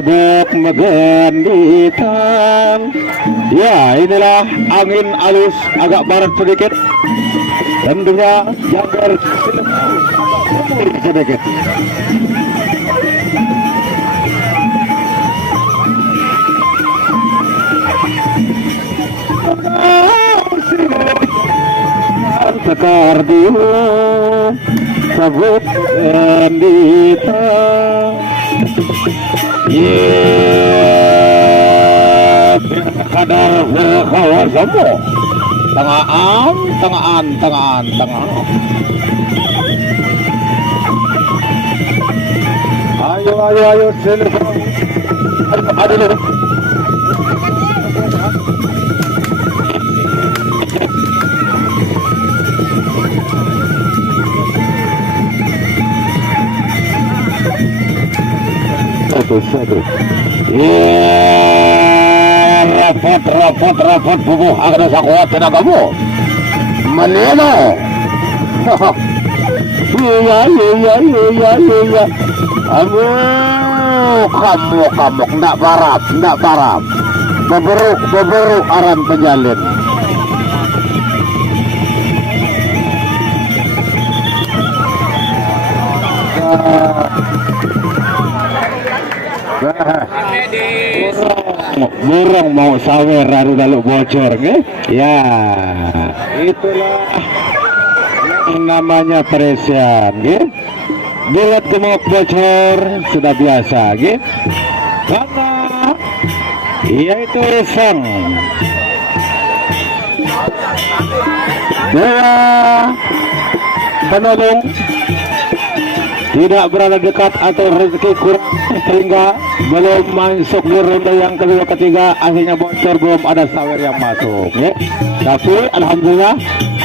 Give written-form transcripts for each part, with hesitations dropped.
sabuk megenditan. Ya, inilah angin halus agak barat sedikit. Tentunya Jabar sedikit. Tekar dulu sabuk endita. Kadar berkawan semua. Tengahan. Ayo sini. Aduh. Satu. Rapot bubuh akan sakuat tenagamu. Maneno. Iya. Kamu ndak parap. Beberuk aran penjalin. Burung mau sawer lalu bocor ke? Ya, itulah yang namanya peresian ke? Bila gemuk bocor sudah biasa ke? Karena yaitu resang. Dewa penolong tidak berada dekat atau rezeki kurang sehingga belum masuk di ronde yang kedua ketiga, akhirnya bocor, belum ada sawer yang masuk ya. Tapi alhamdulillah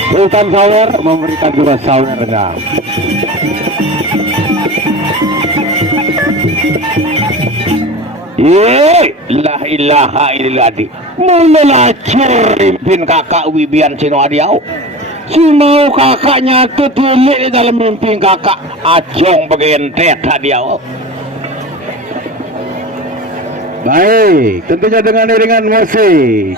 Sultan Sawer memberikan juga sawernya. La ilaha illallah. Mulai cimpin kakak Wibian Cino Adiau. Si mau kakaknya tutulik di dalam mimpi kakak Ajong bagian teta dia. Baik, tentunya dengan iringan musik